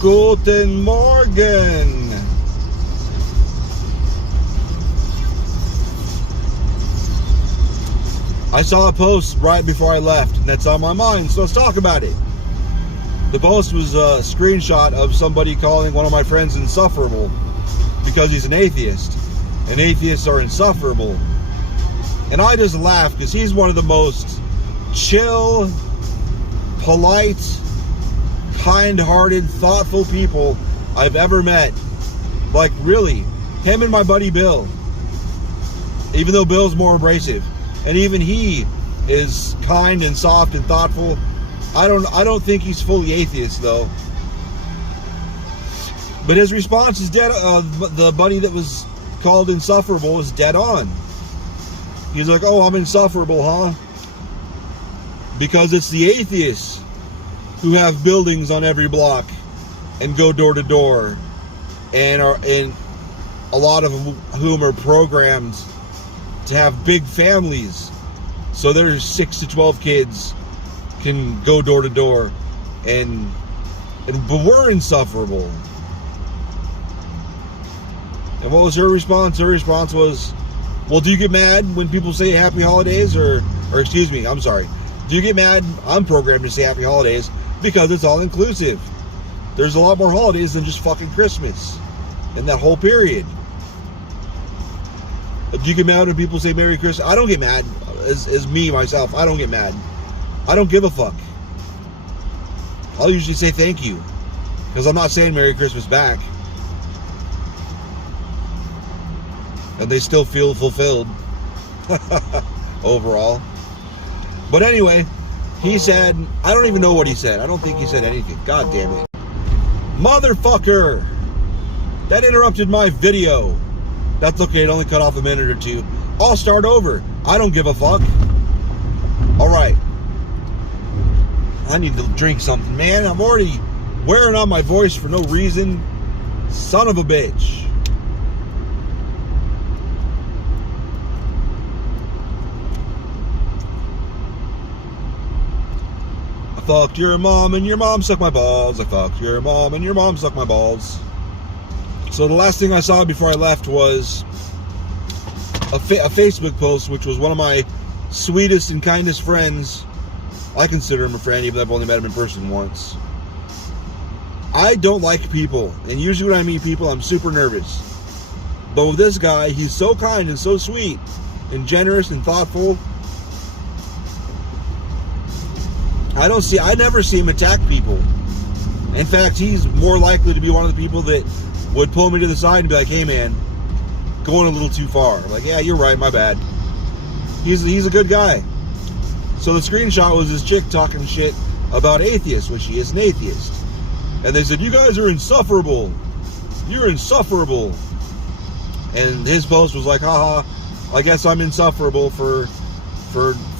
Guten Morgen. I saw a post right before I left, and that's on my mind, so let's talk about it. The post was a screenshot of somebody calling one of my friends insufferable because he's an atheist, and atheists are insufferable. And I just laughed because he's one of the most chill, polite, kind-hearted, thoughtful people I've ever met. Like, really, him and my buddy Bill, even though Bill's more abrasive, and even he is kind and soft and thoughtful. I don't think he's fully atheist though. But his response is dead. The buddy that was called insufferable is dead on. He's like, "Oh, I'm insufferable, huh? Because it's the atheists who have buildings on every block and go door to door, and a lot of whom are programmed to have big families, so there's 6 to 12 kids can go door to door, but we're insufferable." And what was her response? Her response was, "Well, do you get mad when people say happy holidays? Or excuse me, I'm sorry. Do you get mad? I'm programmed to say happy holidays because it's all inclusive. There's a lot more holidays than just fucking Christmas in that whole period. Do you get mad when people say Merry Christmas?" I don't get mad. As me, myself, I don't get mad. I don't give a fuck. I'll usually say thank you, because I'm not saying Merry Christmas back. And they still feel fulfilled overall. But anyway, he said, I don't even know what he said. I don't think he said anything. God damn it. Motherfucker! That interrupted my video. That's okay, it only cut off a minute or two. I'll start over. I don't give a fuck. Alright. I need to drink something, man. I'm already wearing on my voice for no reason. Son of a bitch. I fucked your mom and your mom sucked my balls. I fucked your mom and your mom sucked my balls. So the last thing I saw before I left was a Facebook post, which was one of my sweetest and kindest friends. I consider him a friend, even though I've only met him in person once. I don't like people, and usually when I meet people, I'm super nervous. But with this guy, he's so kind and so sweet and generous and thoughtful. I never see him attack people. In fact, he's more likely to be one of the people that would pull me to the side and be like, "Hey man, going a little too far." Like, "Yeah, you're right, my bad." He's a good guy. So the screenshot was this chick talking shit about atheists, which she is an atheist. And they said, "You guys are insufferable. You're insufferable." And his post was like, "Haha, I guess I'm insufferable for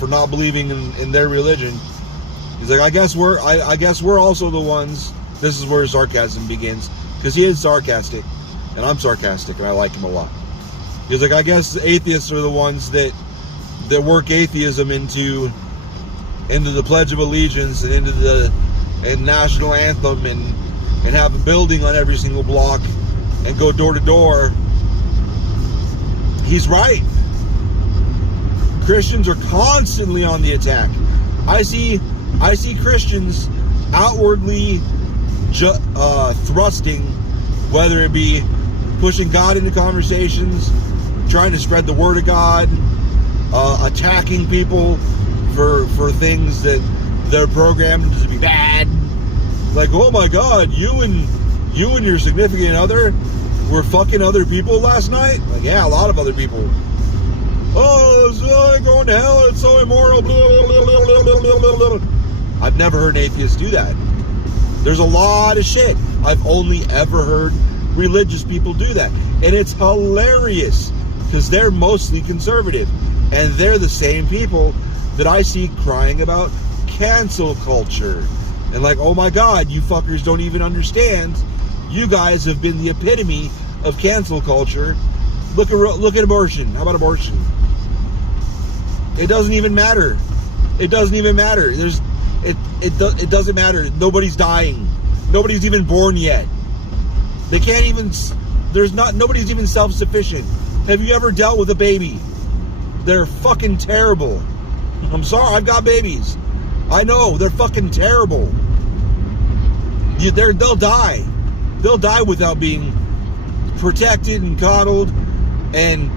not believing in their religion." He's like, I guess we're also the ones." This is where sarcasm begins, because he is sarcastic, and I'm sarcastic, and I like him a lot. He's like, "I guess atheists are the ones that work atheism into the Pledge of Allegiance and into the national anthem and have a building on every single block and go door to door." He's right. Christians are constantly on the attack. I see Christians outwardly thrusting, whether it be pushing God into conversations, trying to spread the word of God, attacking people for things that they're programmed to be bad. Like, "Oh my God, you and your significant other were fucking other people last night?" Like, "Yeah, a lot of other people." "Oh, it's going to hell, it's so immoral." I've never heard an atheist do that. There's a lot of shit. I've only ever heard religious people do that. And it's hilarious, because they're mostly conservative. And they're the same people that I see crying about cancel culture. And like, "Oh my God, you fuckers don't even understand. You guys have been the epitome of cancel culture. Look at abortion. How about abortion? It doesn't even matter. It doesn't even matter. It doesn't matter. Nobody's dying. Nobody's even born yet. They can't even, nobody's even self-sufficient. Have you ever dealt with a baby? They're fucking terrible. I'm sorry, I've got babies. I know, they're fucking terrible. They'll die. They'll die without being protected and coddled. And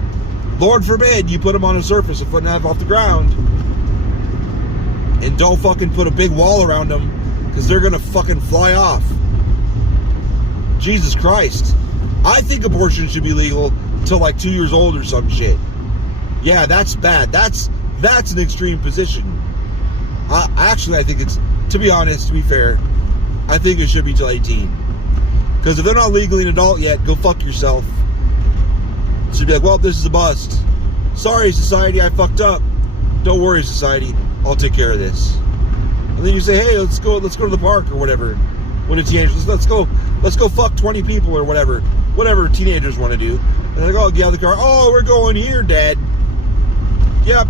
Lord forbid you put them on a surface a foot and a half off the ground. And don't fucking put a big wall around them, because they're going to fucking fly off. Jesus Christ. I think abortion should be legal till like 2 years old or some shit. Yeah, that's bad. That's an extreme position. Actually, I think it's, to be honest, to be fair, I think it should be till 18. Because if they're not legally an adult yet, go fuck yourself. So you'd be like, well, this is a bust. Sorry, society, I fucked up. Don't worry, society, I'll take care of this. And then you say, hey, let's go to the park or whatever. When a teenager, let's go fuck 20 people or whatever teenagers want to do. And they're like, oh, get out of the car. Oh, we're going here, Dad. Yep.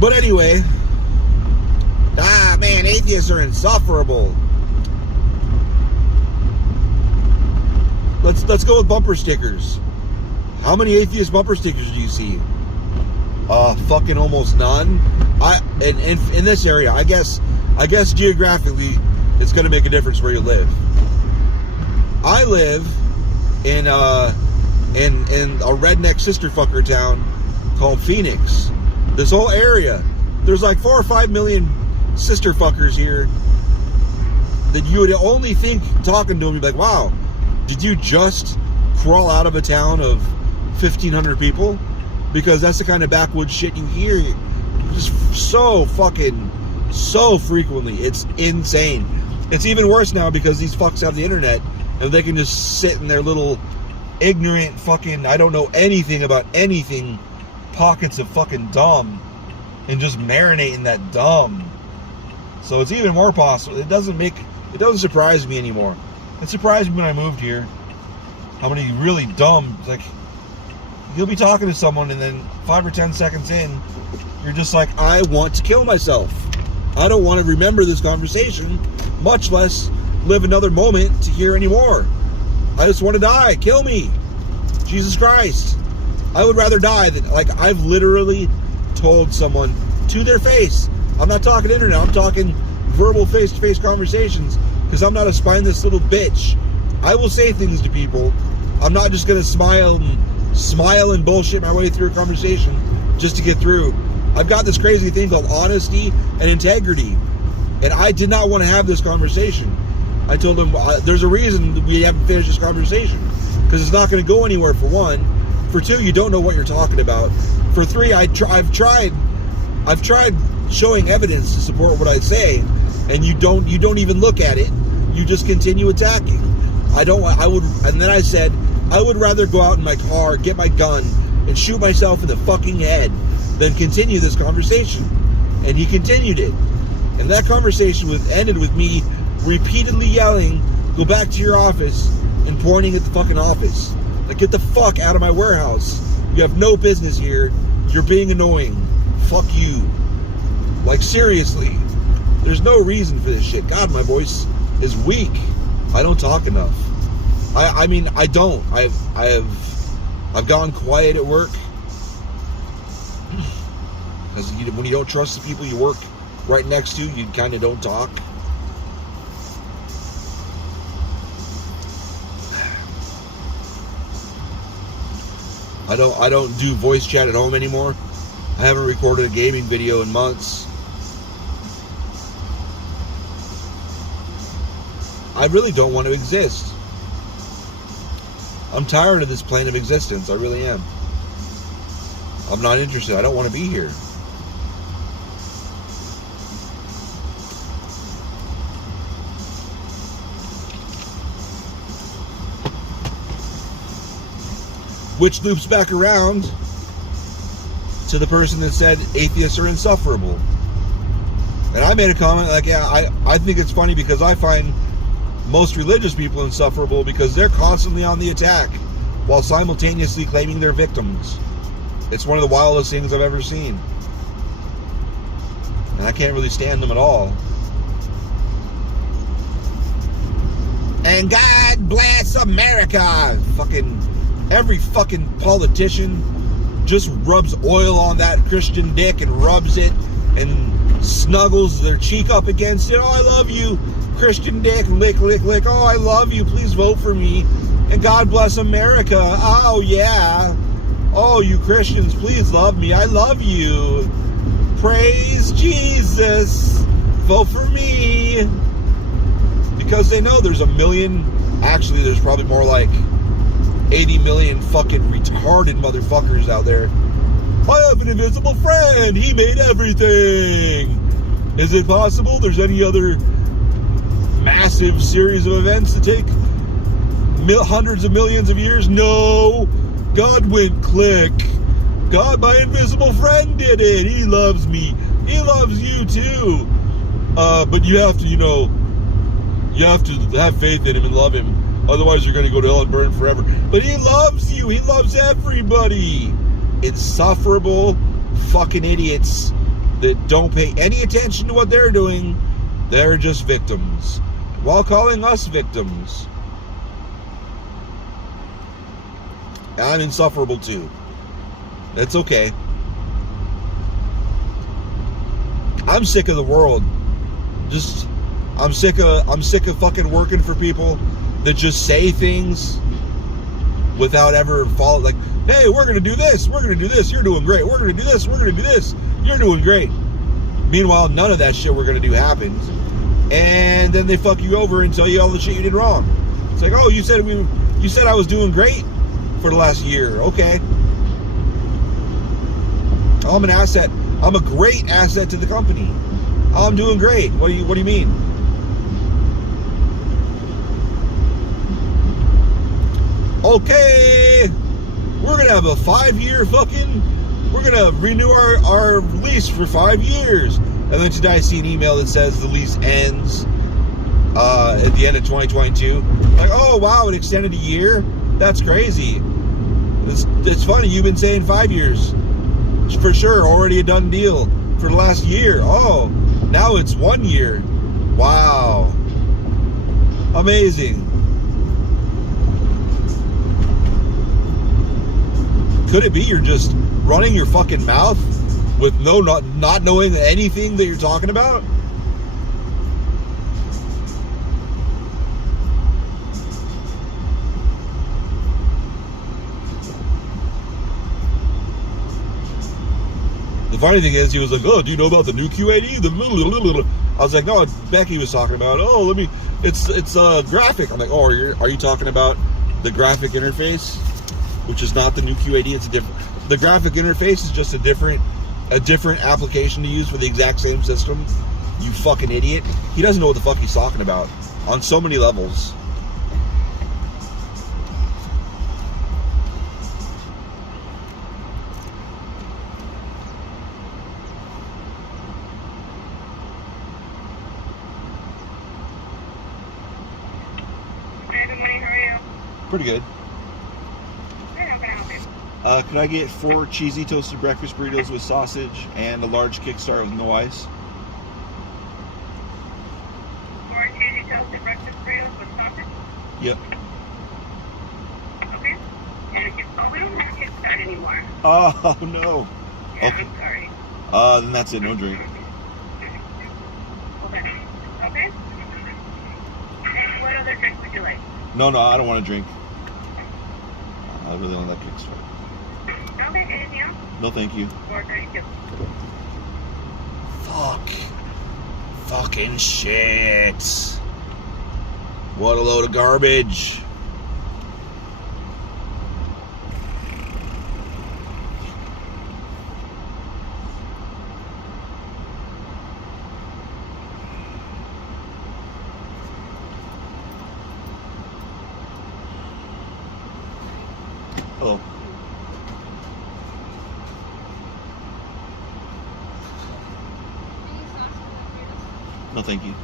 But anyway, man, atheists are insufferable. Let's go with bumper stickers. How many atheist bumper stickers do you see? Fucking almost none. In this area, I guess geographically, it's going to make a difference where you live. I live in a redneck sister fucker town called Phoenix. This whole area, there's like 4 or 5 million sister fuckers here that you would only think, talking to them, you'd be like, wow, did you just crawl out of a town of 1,500 people? Because that's the kind of backwoods shit you hear just so frequently. It's insane. It's even worse now because these fucks have the internet and they can just sit in their little ignorant fucking, I don't know anything about anything, pockets of fucking dumb, and just marinate in that dumb. So it's even more possible. It doesn't surprise me anymore. It surprised me when I moved here how many really dumb, like, you'll be talking to someone and then 5 or 10 seconds in, you're just like, I want to kill myself. I don't want to remember this conversation, much less live another moment to hear anymore. I just want to die. Kill me. Jesus Christ. I would rather die than, like, I've literally told someone to their face. I'm not talking internet. I'm talking verbal face-to-face conversations, because I'm not a spineless little bitch. I will say things to people. I'm not just going to smile and bullshit my way through a conversation just to get through. I've got this crazy thing called honesty and integrity, and I did not want to have this conversation. I told him, there's a reason we haven't finished this conversation, because it's not going to go anywhere, for one. For two, you don't know what you're talking about. For three, I've tried showing evidence to support what I say, and you don't even look at it. You just continue attacking. And then I said, I would rather go out in my car, get my gun, and shoot myself in the fucking head than continue this conversation. And he continued it. And that conversation ended with me repeatedly yelling, go back to your office, and pointing at the fucking office. Like, get the fuck out of my warehouse. You have no business here. You're being annoying. Fuck you. Like, seriously. There's no reason for this shit. God, my voice is weak. I don't talk enough. I mean, I don't. I've gone quiet at work. Because when you don't trust the people you work right next to, you kind of don't talk. I don't do voice chat at home anymore. I haven't recorded a gaming video in months. I really don't want to exist. I'm tired of this plane of existence. I really am. I'm not interested. I don't want to be here. Which loops back around to the person that said atheists are insufferable. And I made a comment like, yeah, I think it's funny because I find most religious people insufferable because they're constantly on the attack while simultaneously claiming they're victims. It's one of the wildest things I've ever seen. And I can't really stand them at all. And God bless America. Fucking every fucking politician just rubs oil on that Christian dick and rubs it and snuggles their cheek up against it. Oh, I love you, Christian dick. Lick, lick, lick. Oh, I love you. Please vote for me. And God bless America. Oh, yeah. Oh, you Christians, please love me. I love you. Praise Jesus. Vote for me. Because they know there's a million, actually there's probably more like 80 million fucking retarded motherfuckers out there. I have an invisible friend. He made everything. Is it possible there's any other massive series of events that take hundreds of millions of years? No. God went click. God, my invisible friend did it. He loves me. He loves you too. But you have to, you have to have faith in him and love him. Otherwise, you're going to go to hell and burn forever. But he loves you. He loves everybody. Insufferable fucking idiots that don't pay any attention to what they're doing. They're just victims. While calling us victims. I'm insufferable too. That's okay. I'm sick of the world. I'm sick of fucking working for people that just say things without ever follow. Like, hey, we're gonna do this. We're gonna do this. You're doing great. We're gonna do this. We're gonna do this. You're doing great. Meanwhile, none of that shit we're gonna do happens. And then they fuck you over and tell you all the shit you did wrong. It's like, oh, you said I was doing great for the last year. Okay. I'm an asset. I'm a great asset to the company. I'm doing great. What do you mean? Okay, we're gonna have a 5-year we're gonna renew our lease for 5 years. And then today I see an email that says the lease ends at the end of 2022. Like, oh wow, it extended a year? That's crazy. It's funny, you've been saying 5 years. For sure, already a done deal for the last year. Oh, now it's 1 year. Wow. Amazing. Could it be you're just running your fucking mouth with not knowing anything that you're talking about? The funny thing is, he was like, oh, do you know about the new QAD? I was like, no, Becky was talking about, it's a graphic. I'm like, oh, are you talking about the graphic interface? Which is not the new QAD, it's a different. The graphic interface is just a different application to use for the exact same system. You fucking idiot. He doesn't know what the fuck he's talking about on so many levels. Hey, good morning, how are you? Pretty good. Could I get 4 cheesy toasted breakfast burritos with sausage and a large Kickstart with no ice? 4 cheesy toasted breakfast burritos with sausage? Yep. Okay. And we don't have Kickstart anymore. Oh, no. Yeah, Okay. I'm sorry. Then that's it. No drink. Okay. And what other drink would you like? No, I don't want to drink. I really don't like Kickstart. Okay, anything else? No, thank you. 4:32. Fuck. Fucking shit. What a load of garbage. Hello. No, thank you.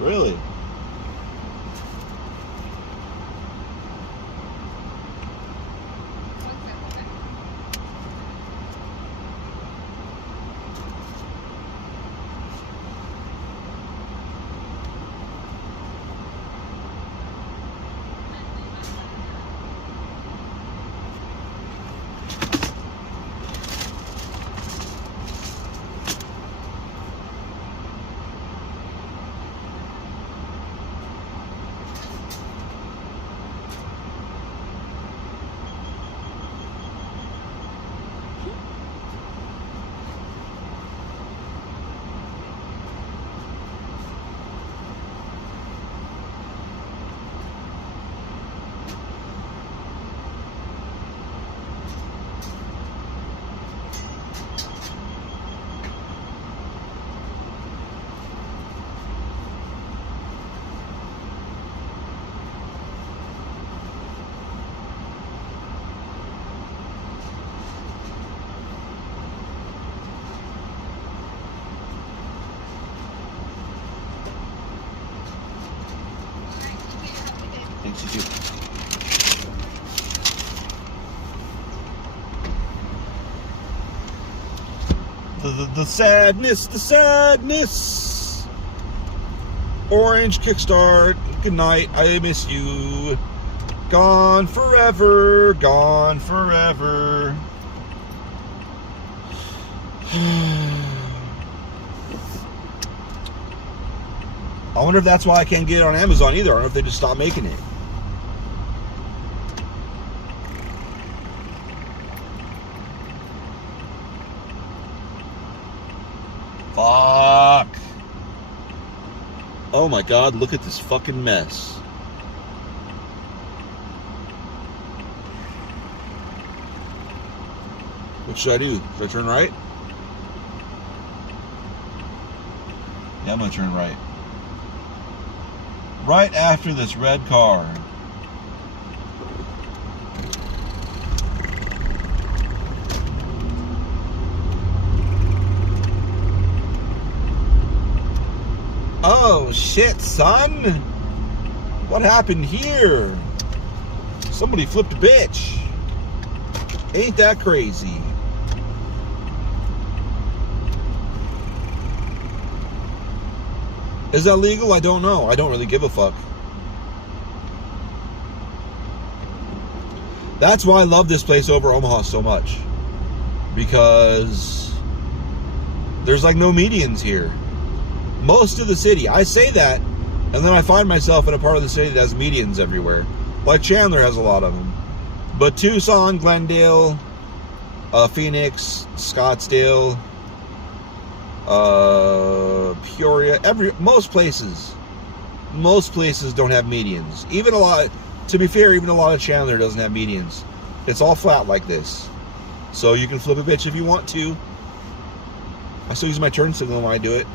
Really? Thanks, you too. The sadness, the sadness. Orange kickstart. Good night. I miss you. Gone forever. Gone forever. I wonder if that's why I can't get it on Amazon either. I don't know if they just stopped making it. Fuck. Oh my God, look at this fucking mess. What should I do? Should I turn right? Yeah, I'm gonna turn right. Right after this red car. Oh shit, son! What happened here? Somebody flipped a bitch. Ain't that crazy? Is that legal? I don't know. I don't really give a fuck. That's why I love this place over Omaha so much. Because there's like no medians here. Most of the city, I say that, and then I find myself in a part of the city that has medians everywhere. Like Chandler has a lot of them. But Tucson, Glendale, Phoenix, Scottsdale, Peoria, most places don't have medians. Even a lot, to be fair, even a lot of Chandler doesn't have medians. It's all flat like this. So you can flip a bitch if you want to. I still use my turn signal when I do it.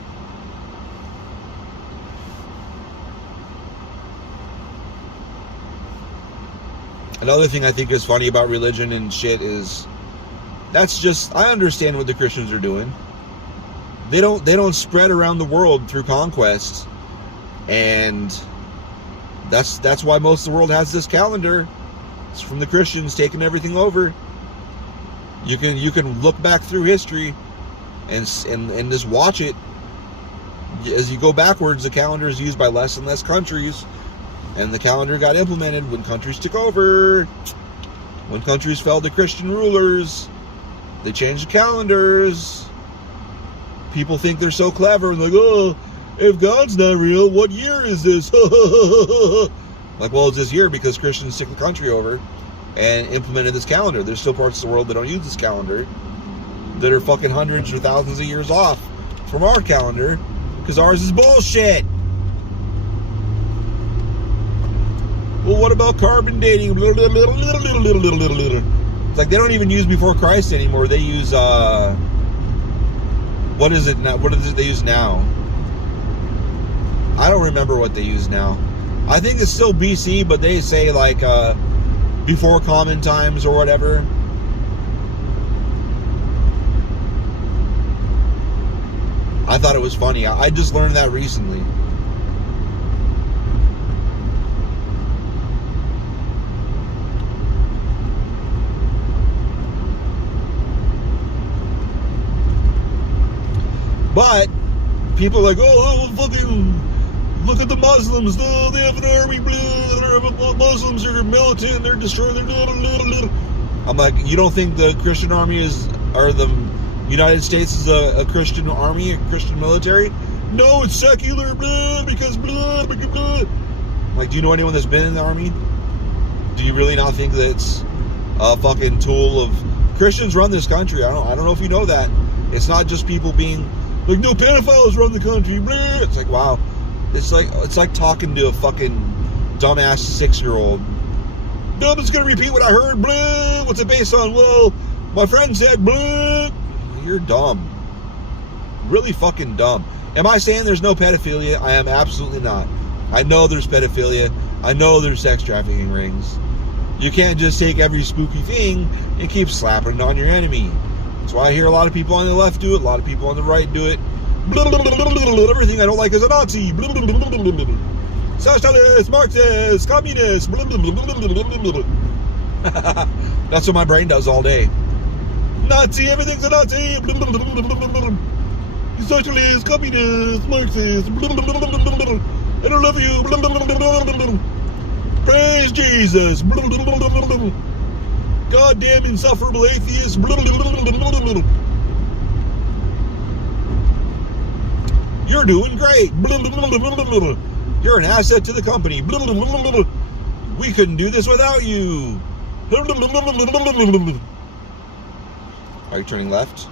Another thing I think is funny about religion and shit is that's just, I understand what the Christians are doing. They don't spread around the world through conquest, and that's why most of the world has this calendar. It's from the Christians taking everything over. You can look back through history and just watch it. As you go backwards, the calendar is used by less and less countries, and the calendar got implemented when countries took over. When countries fell to Christian rulers, they changed the calendars. People think they're so clever and like, oh, if God's not real, what year is this? Like, well, it's this year because Christians took the country over and implemented this calendar. There's still parts of the world that don't use this calendar that are fucking hundreds or thousands of years off from our calendar because ours is bullshit. Well, what about carbon dating? It's like they don't even use before Christ anymore. They use what is it now? What is it they use now? I don't remember what they use now. I think it's still BC, but they say like before common times or whatever. thought it was funny. I just learned that recently. But people are like, oh, fucking look at the Muslims. Oh, they have an army. Muslims are militant. They're destroying. I'm like, you don't think the Christian army or the United States is a Christian army, a Christian military? No, it's secular. Because blah. Like, do you know anyone that's been in the army? Do you really not think that it's a fucking tool of Christians run this country? I don't know if you know that. It's not just people being like, no, pedophiles run the country. Blah. It's like, wow. It's like talking to a fucking dumbass 6-year-old. No, I'm just gonna repeat what I heard. Blah. What's it based on? Well, my friend said blah. You're dumb. Really fucking dumb. Am I saying there's no pedophilia? I am absolutely not. I know there's pedophilia. I know there's sex trafficking rings. You can't just take every spooky thing and keep slapping it on your enemy. That's why I hear a lot of people on the left do it, a lot of people on the right do it. Everything I don't like is a Nazi. Socialist, Marxist, communist. That's what my brain does all day. Nazi, everything's a Nazi. Socialist, communist, Marxist. I don't love you. Praise Jesus. Goddamn insufferable atheist. You're doing great. You're an asset to the company. We couldn't do this without you. Are you turning left?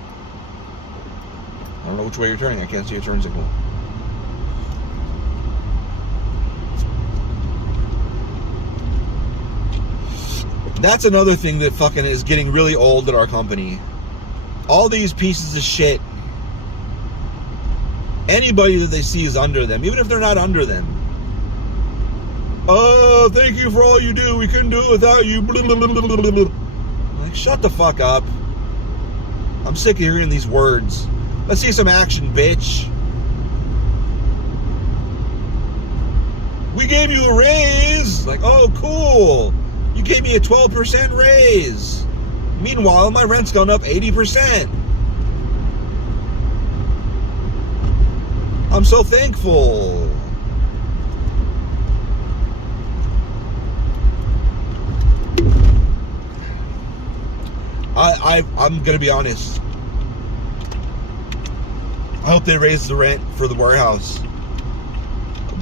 I don't know which way you're turning. I can't see a turn signal. That's another thing that fucking is getting really old at our company. All these pieces of shit. Anybody that they see is under them, even if they're not under them. Oh, thank you for all you do. We couldn't do it without you. Like, shut the fuck up. I'm sick of hearing these words. Let's see some action, bitch. We gave you a raise. Like, oh, cool. You gave me a 12% raise. Meanwhile, my rent's gone up 80%. I'm so thankful. I'm gonna be honest. I hope they raise the rent for the warehouse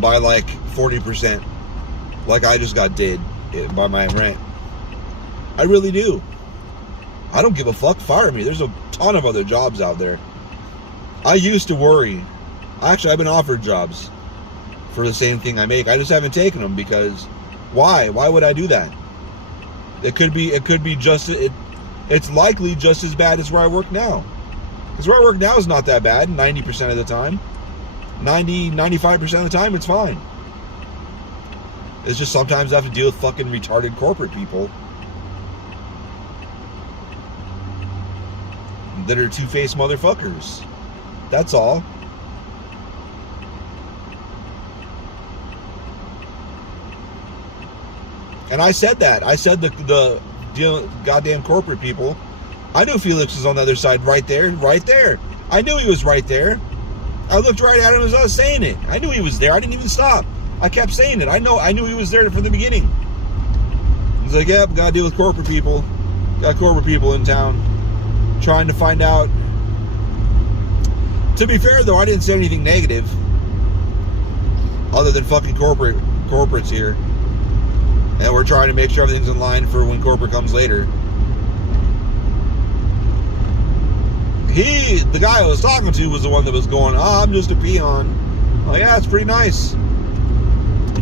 by like 40%, like I just got did by my rent. I really do. I don't give a fuck. Fire me. There's a ton of other jobs out there. I used to worry. Actually, I've been offered jobs for the same thing I make. I just haven't taken them because why? Why would I do that? It could be just it's likely just as bad as where I work now. Because where I work now is not that bad 90% of the time. 95% of the time it's fine. It's just sometimes I have to deal with fucking retarded corporate people that are two-faced motherfuckers. That's all. And I said that. I said the goddamn corporate people. I knew Felix was on the other side right there. I knew he was right there. I looked right at him as I was saying it. I knew he was there. I didn't even stop. I kept saying it. I knew he was there from the beginning. He's like, yep, gotta deal with corporate people. Got corporate people in town. Trying to find out. To be fair though, I didn't say anything negative. Other than fucking corporates here. And we're trying to make sure everything's in line for when corporate comes later. The guy I was talking to was the one that was going, oh, I'm just a peon. I'm like, yeah, it's pretty nice.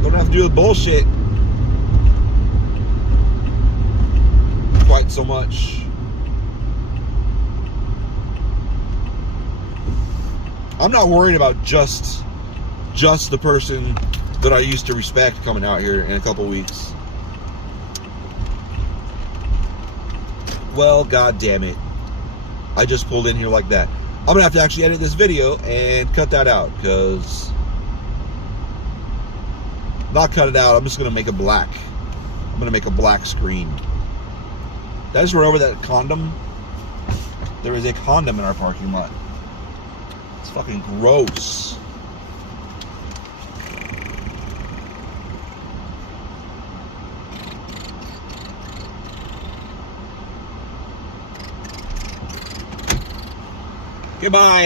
Don't have to deal with bullshit quite so much. I'm not worried about just the person that I used to respect coming out here in a couple weeks. Well, god damn it. I just pulled in here like that. I'm gonna have to actually edit this video and cut that out, because not cut it out. I'm just gonna make it black. I'm gonna make a black screen. Did I just run over that condom? There is a condom in our parking lot. It's fucking gross. Goodbye.